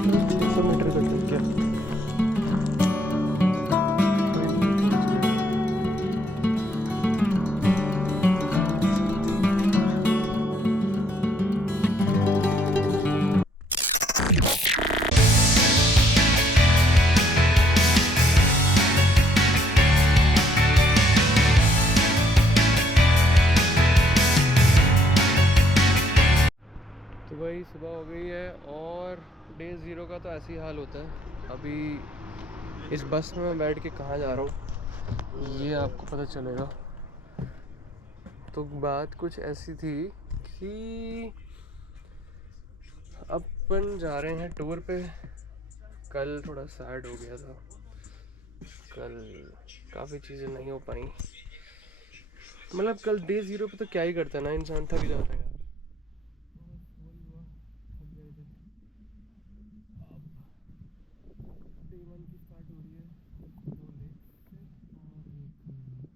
600 metre का track क्या। तो भाई सुबह हो गई है और डे 0 का तो ऐसे ही हाल होता है। अभी इस बस में मैं बैठ के कहाँ जा रहा हूँ ये आपको पता चलेगा। तो बात कुछ ऐसी थी कि अपन जा रहे हैं टूर पे। कल थोड़ा सैड हो गया था, कल काफ़ी चीज़ें नहीं हो पाई। मतलब कल डे 0 पे तो क्या ही करता है ना, इंसान थक जाता है यार। डे 1 की स्टार्ट हो रही है 2 लेक से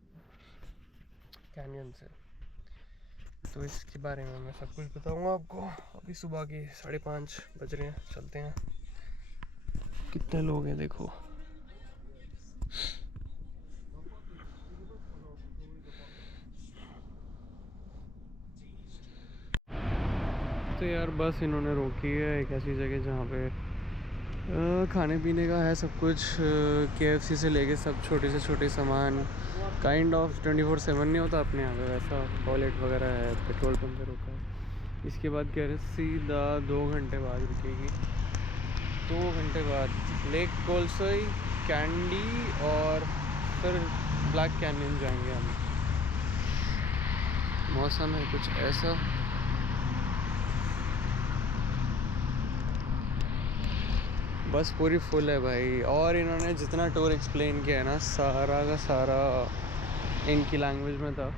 और एक कैनियन से। तो इसके बारे में मैं सब कुछ बताऊंगा आपको। अभी सुबह के 5:30 बज रहे हैं, चलते हैं। कितने लोग हैं देखो। तो यार बस इन्होंने रोकी है एक ऐसी जगह जहाँ पे खाने पीने का है सब कुछ। KFC से लेके सब छोटे से छोटे सामान काइंड ऑफ 24/7 नहीं होता अपने यहाँ पे वैसा। टॉयलेट वगैरह है, पेट्रोल पंप पे रुका है। इसके बाद कह रहे सीधा 2 घंटे बाद रुकेगी। 2 घंटे बाद लेक कोलसोई, कैंडी और फिर ब्लैक कैनियन जाएंगे हम। मौसम है कुछ ऐसा। बस पूरी फुल है भाई। और इन्होंने जितना टूर एक्सप्लेन किया है ना, सारा का सारा इनकी लैंग्वेज में था।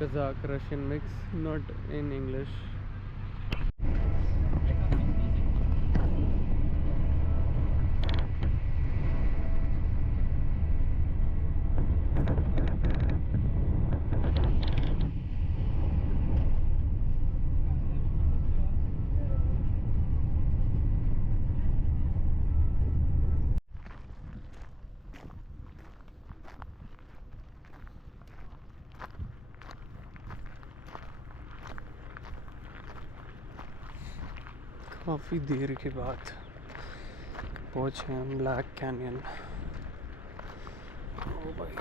Kazakh Russian mix, not in English. काफ़ी देर के बाद पहुँचे हम ब्लैक कैनियन। ओ भाई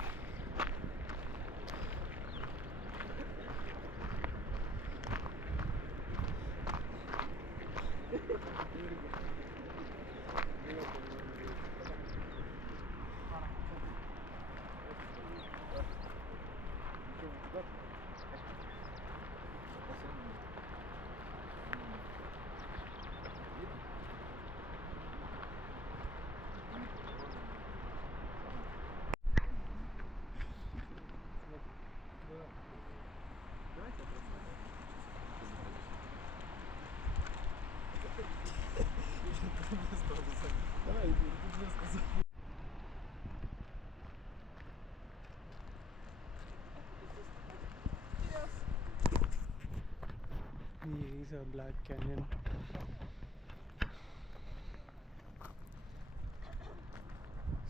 यही सब ब्लैक कैनियन।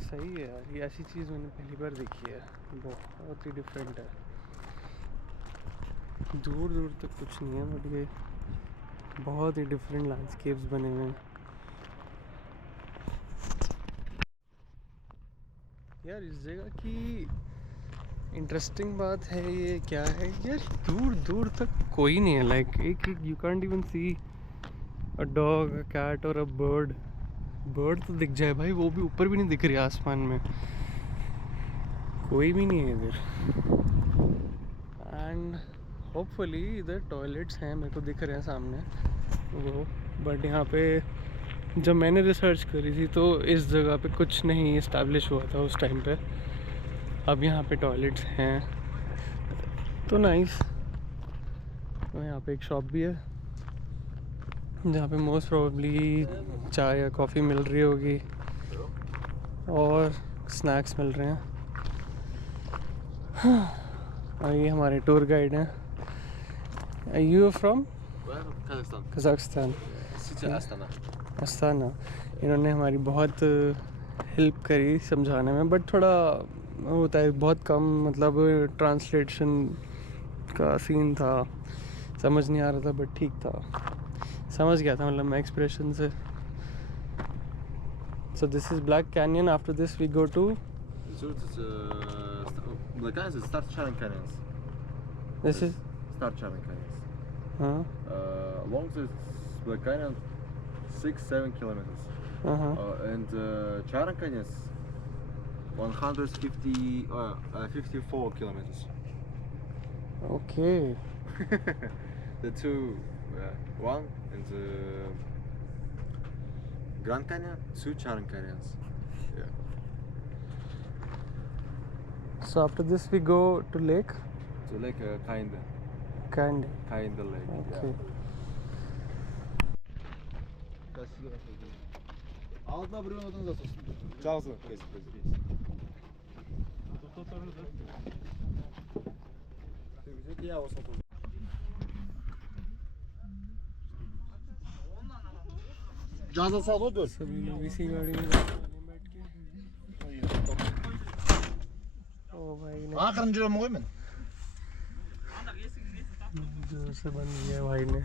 सही है यार, ये ऐसी चीज़ मैंने पहली बार देखी है। बहुत ही डिफरेंट है। दूर दूर तक कुछ नहीं है बट ये बहुत ही डिफरेंट लैंडस्केप्स बने हुए हैं यार। इस जगह की इंटरेस्टिंग बात है ये क्या है यार, दूर दूर तक कोई नहीं है। लाइक एक you can't even see a dog, a cat और अ बर्ड। बर्ड तो दिख जाए भाई, वो भी ऊपर भी नहीं दिख रही आसमान में। कोई भी नहीं है इधर। एंड होपफुली इधर टॉयलेट्स हैं, मेरे को दिख रहे हैं सामने वो। बट यहाँ पे जब मैंने रिसर्च करी थी तो इस जगह पे कुछ नहीं इस्टेब्लिश हुआ था उस टाइम पे। अब यहाँ पे टॉयलेट्स हैं तो नाइस। तो यहाँ पे एक शॉप भी है जहाँ पे मोस्ट प्रोबेबली चाय या कॉफ़ी मिल रही होगी और स्नैक्स मिल रहे हैं। और ये हमारे टूर गाइड हैं। You are from? Where? Kazakhstan. Kazakhstan, City Astana. Astana. इन्होंने हमारी बहुत हेल्प करी समझाने में, बट थोड़ा होता है बहुत कम, मतलब ट्रांसलेशन का सीन था, समझ नहीं आ रहा था, बट ठीक था, समझ गया था मतलब मैं एक्सप्रेशन से। So this is Black Canyon, after this we go to Black Canyons is start Charan Canyons. This is Start Charan Canyons. हाँ Along this Black Canyon, 6-7 kilometers. हाँ And Charan Canyons, 54 kilometers. Okay. The two, one and Grand Canyon, 2 Charan Canyons. Yeah. So after this we go to lake So like kinda Kandy. lake. Okay Алдына біреуін одан да сосын. Жалғыз Жаза сал dur. सभी लोग इसी गाड़ी में बैठ के। ओ भाई ने Ақырын жүремін ғой мен. जोर से बंद किया भाई ने।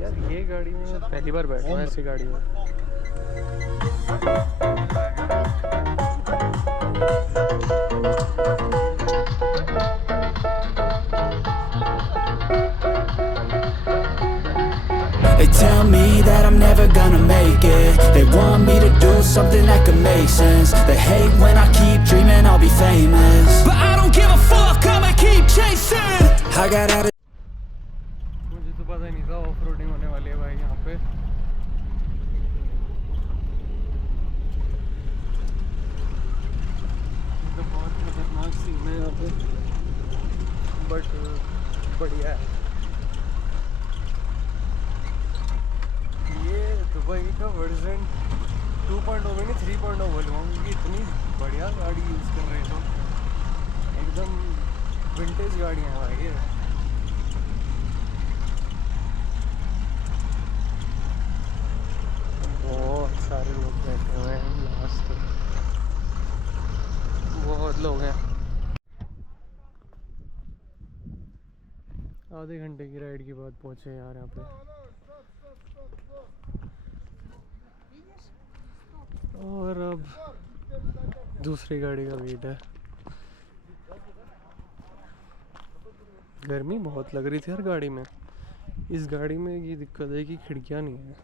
यार ये गाड़ी में पहली बार बैठा हूँ ऐसी गाड़ी में। They tell me that I'm never gonna make it. They want me to do something that could make sense. They hate when I keep dreaming I'll be famous, but I don't give a fuck, I'ma keep chasing. I got out of मुझे तो पता ही नहीं था off roading होने वाली है भाई यहाँ पे। तो बहुत खतरनाक सीन है यहाँ पे, बट बढ़िया है। ये दुबई का वर्जन 2.0 में नहीं 3.0 बोलूँगा, क्योंकि इतनी बढ़िया गाड़ी यूज़ कर रहे हैं लोग, एकदम विंटेज गाड़ियाँ हैं भाई ये। बहुत सारे लोग बैठे हुए हैं, लास्ट तक बहुत लोग हैं। आधे घंटे की राइड के बाद पहुँचे यार यहाँ पे। और अब दूसरी गाड़ी का वेट है। गर्मी बहुत लग रही थी यार गाड़ी में। इस गाड़ी में ये दिक्कत है कि खिड़कियाँ नहीं है।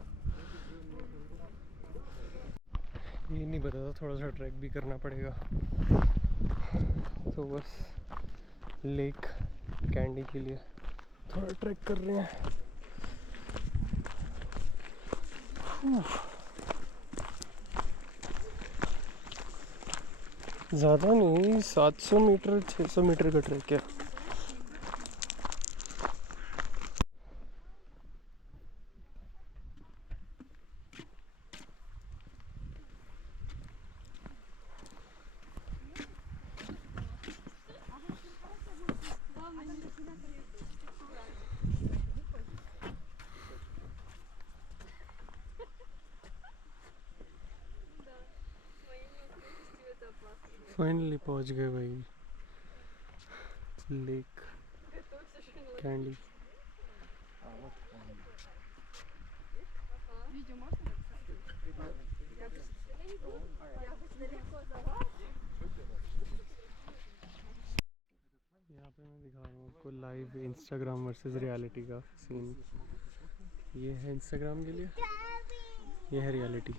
ये नहीं पता था थोड़ा सा ट्रैक भी करना पड़ेगा, तो बस लेक कैंडी के लिए थोड़ा ट्रैक कर रहे हैं। ज़्यादा नहीं, 700 मीटर 600 मीटर का ट्रैक है। फाइनली पहुंच गए भाई लेक कैंडी। यहाँ पे मैं दिखा रहा हूँ आपको लाइव इंस्टाग्राम वर्सेस रियलिटी का सीन। ये है इंस्टाग्राम के लिए, ये है रियलिटी।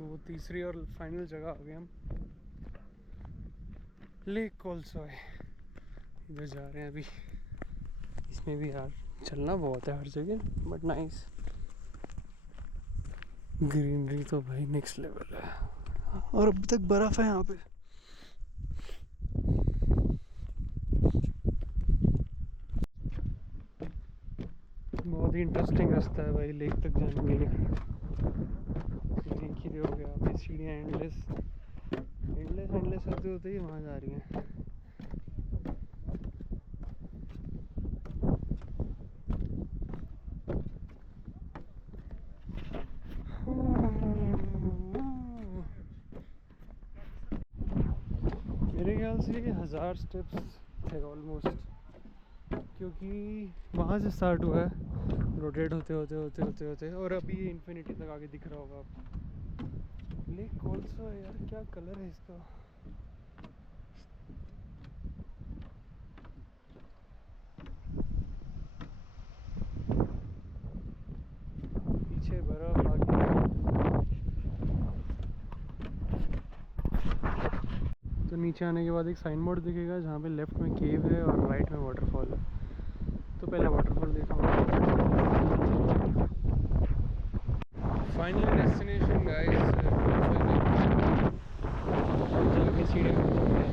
तो तीसरी और फाइनल जगह आ गए हम, लेक कॉल्सॉय। इधर जा रहे हैं अभी। इसमें भी यार चलना बहुत है हर जगह, बट नाइस। ग्रीनरी तो भाई नेक्स्ट लेवल है, और अभी तक बर्फ है यहाँ पे। बहुत ही इंटरेस्टिंग रास्ता है भाई लेक तक जाने के लिए। देख ही रहे हो गया आप इस सीढ़ियाँ एंडलेस होते होते ही वहाँ जा रही हैं। मेरे ख्याल से ये 1000 स्टेप्स थे ऑलमोस्ट, क्योंकि वहाँ से स्टार्ट हुआ है रोटेट होते और अभी ये इन्फिनिटी तक आगे दिख रहा होगा आपको। लेक कौन सा है यार, क्या कलर है इसका? पीछे बर्फ आगे। तो नीचे आने के बाद एक साइन बोर्ड दिखेगा जहाँ पे लेफ्ट में केव है और राइट में वाटरफॉल है। तो पहले वाटरफॉल देखा हूँ। फाइनल डेस्टिनेशन गाइस, जाके सीढ़ी में चलते हैं।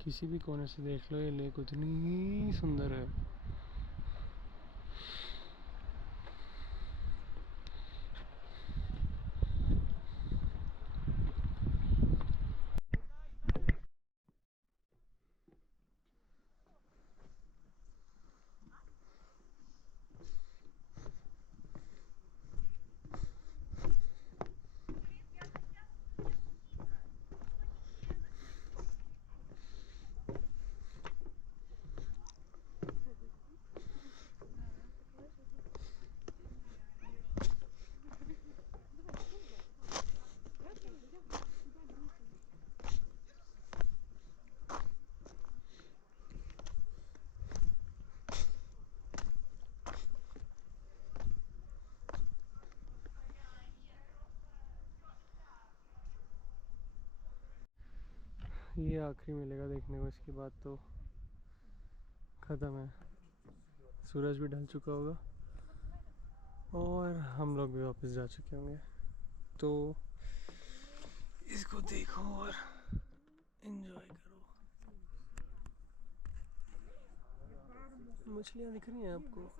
किसी भी कोने से देख लो ये लेक उतनी ही सुंदर है। ये आखिरी मिलेगा देखने को, इसके बाद तो ख़त्म है। सूरज भी ढल चुका होगा और हम लोग भी वापस जा चुके होंगे। तो इसको देखो और एंजॉय करो। मछलियाँ दिख रही हैं आपको?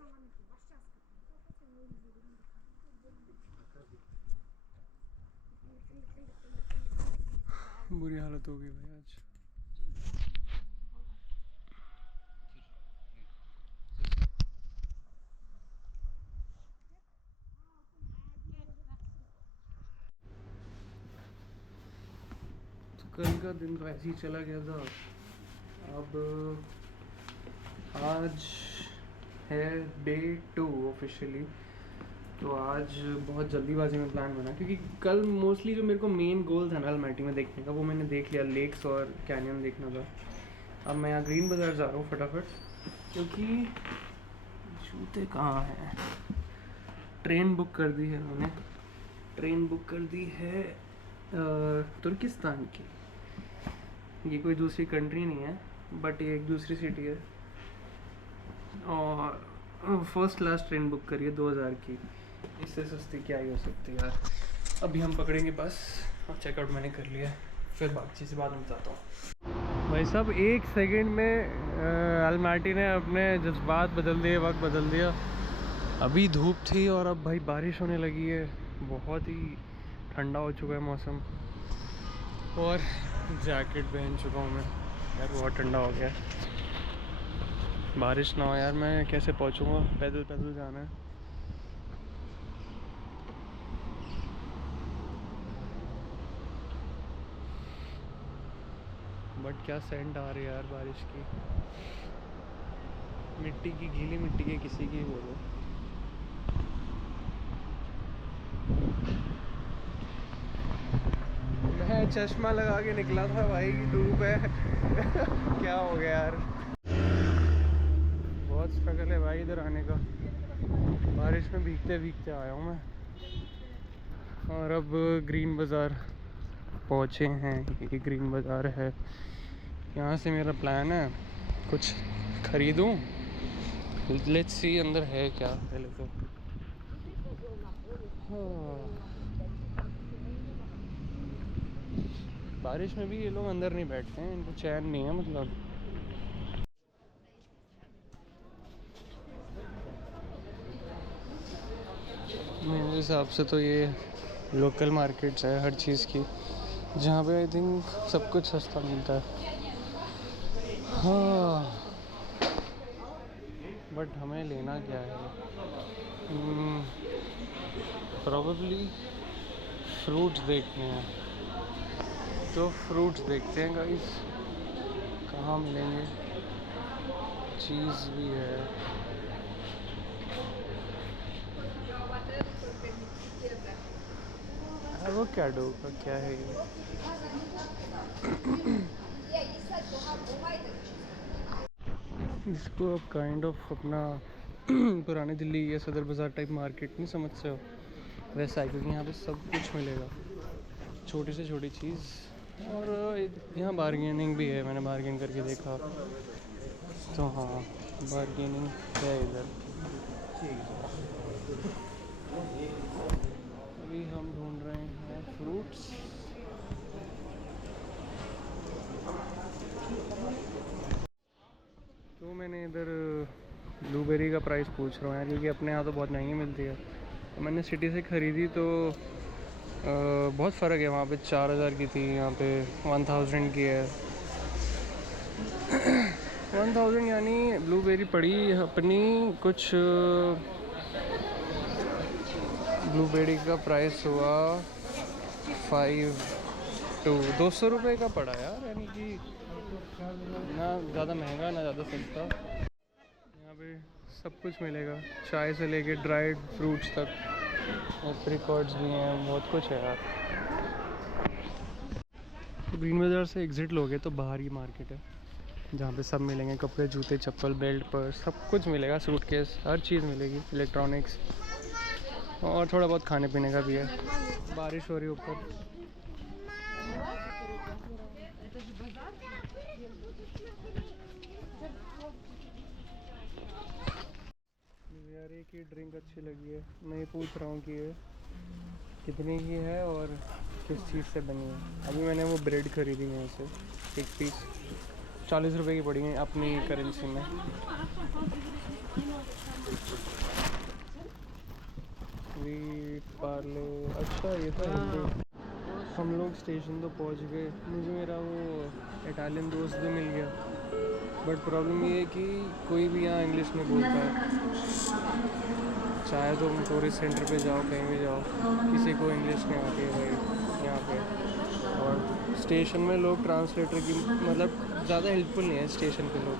बुरी हालत होगी भाई आज। तो कल का दिन तो ऐसे ही चला गया था। अब आज है डे 2 ऑफिशियली। तो आज बहुत जल्दीबाजी में प्लान बना, क्योंकि कल मोस्टली जो मेरे को मेन गोल था ना अलमाटी में देखने का वो मैंने देख लिया, लेक्स और कैनियन देखना था। अब मैं यहाँ ग्रीन बाज़ार जा रहा हूँ फटाफट, क्योंकि जूते कहाँ हैं। ट्रेन बुक कर दी है मैंने, ट्रेन बुक कर दी है तुर्किस्तान की। ये कोई दूसरी कंट्री नहीं है बट ये एक दूसरी सिटी है, और फर्स्ट क्लास ट्रेन बुक करी है 2000 की। इससे सस्ती क्या ही हो सकती है यार। अभी हम पकड़ेंगे बस, और चेकआउट मैंने कर लिया है, फिर बाकी से बाद में बताता हूँ। भाई साहब 1 सेकंड में अलमाटी ने अपने जज्बात बदल दिए, वक्त बदल दिया। अभी धूप थी और अब भाई बारिश होने लगी है। बहुत ही ठंडा हो चुका है मौसम, और जैकेट पहन चुका हूँ मैं यार, बहुत ठंडा हो गया। बारिश ना हो यार, मैं कैसे पहुँचूँगा? पैदल पैदल जाना है। बट क्या सेंट आ रही है यार बारिश की, मिट्टी की, गीली मिट्टी की, किसी की बोलो। मैं चश्मा लगा के निकला था भाई, धूप है। क्या हो गया यार, बहुत स्ट्रगल है भाई इधर आने का। बारिश में भीगते भीगते आया हूँ मैं। और अब ग्रीन बाज़ार पहुँचे हैं। ये ग्रीन बाज़ार है, यहाँ से मेरा प्लान है कुछ ख़रीदूँ? लेट्स सी अंदर है क्या पहले तो। हाँ, बारिश में भी ये लोग अंदर नहीं बैठते हैं, इनको चैन नहीं है मतलब। मेरे हिसाब से तो ये लोकल मार्केट्स है हर चीज़ की, जहाँ पे आई थिंक सब कुछ सस्ता मिलता है। हाँ, बट हमें लेना क्या है? प्रॉबेबली फ्रूट्स देखने हैं, तो फ्रूट्स देखते हैं गाइस, कहाँ मिलेंगे। चीज़ भी है। एवोकाडो का क्या है ये? इसको अब काइंड ऑफ अपना पुरानी दिल्ली या सदर बाज़ार टाइप मार्केट नहीं समझ से हो वैसा है, क्योंकि यहाँ पे सब कुछ मिलेगा, छोटी से छोटी चीज़। और यहाँ बार्गेनिंग भी है, मैंने बार्गेन करके देखा तो हाँ, बार्गेनिंग है इधर। अभी हम ढूंढ रहे हैं फ्रूट्स। तो मैंने इधर ब्लूबेरी का प्राइस पूछ रहा हूँ यार, क्योंकि अपने यहाँ तो बहुत महंगी मिलती है। तो मैंने सिटी से ख़रीदी तो बहुत फ़र्क है, वहाँ पे 4000 की थी, यहाँ पे 1000 की है। 1000 यानी ब्लूबेरी पड़ी अपनी कुछ, ब्लूबेरी का प्राइस हुआ 200 रुपये का पड़ा यार, यानी कि ना ज़्यादा महंगा ना ज़्यादा सस्ता। यहाँ पे सब कुछ मिलेगा, चाय से लेके ड्राइड फ्रूट्स तक, एप्रिकॉट्स भी हैं, बहुत कुछ है यार। ग्रीन बाज़ार से एग्ज़िट लोगे तो बाहर की मार्केट है, जहाँ पे सब मिलेंगे, कपड़े, जूते, चप्पल, बेल्ट, पर्स, सब कुछ मिलेगा, सूटकेस, हर चीज़ मिलेगी, इलेक्ट्रॉनिक्स, और थोड़ा बहुत खाने पीने का भी है। बारिश हो रही है ऊपर। यार एक ही ड्रिंक अच्छी लगी है, मैं ये पूछ रहा हूँ कि ये कितने की है और किस चीज़ से बनी है। अभी मैंने वो ब्रेड ख़रीदी है यहाँ से, एक पीस 40 रुपए की पड़ी है अपनी करेंसी में। वीट पार्ले, अच्छा ये तो है। हम लोग स्टेशन तो पहुँच गए, मुझे मेरा वो इटालियन दोस्त भी मिल गया, बट प्रॉब्लम ये है कि कोई भी यहाँ इंग्लिश नहीं बोलता है। चाहे तो टूरिस्ट सेंटर पे जाओ, कहीं भी जाओ, किसी को इंग्लिश नहीं आती है भाई यहाँ पे। और स्टेशन में लोग ट्रांसलेटर की मतलब ज़्यादा हेल्पफुल नहीं है स्टेशन पे लोग,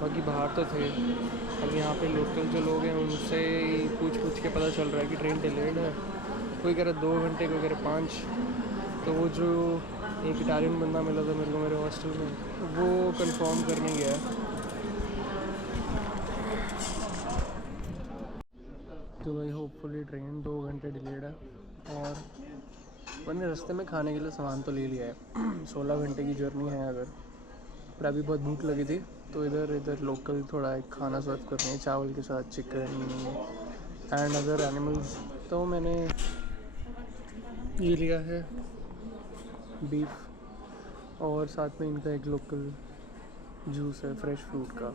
बाकी बाहर तो थे। अब यहाँ पे लोकल जो लोग हैं उनसे पूछ के पता चल रहा है कि ट्रेन डिलेड है, कोई कह रहा 2 घंटे, कोई कह रहा 5। तो वो जो एक इटालियन बंदा मिला था मेरे को मेरे हॉस्टल में, वो कंफर्म करने गया है। तो भाई होपफुली ट्रेन 2 घंटे डिलेड है, और मैंने रास्ते में खाने के लिए सामान तो ले लिया है। 16 घंटे की जर्नी है अगर, पर अभी बहुत भूख लगी थी तो इधर लोकल थोड़ा एक खाना सर्व कर रहे हैं, चावल के साथ चिकन एंड अदर एनिमल्स। तो मैंने ये लिया है बीफ, और साथ में इनका एक लोकल जूस है फ्रेश फ्रूट का।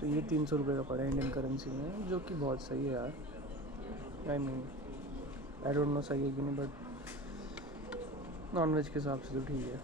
तो ये 300 रुपये का पड़ा है इंडियन करेंसी में, जो कि बहुत सही है यार। आई डोंट नो सही है कि नहीं, बट नॉन वेज के हिसाब से तो ठीक है।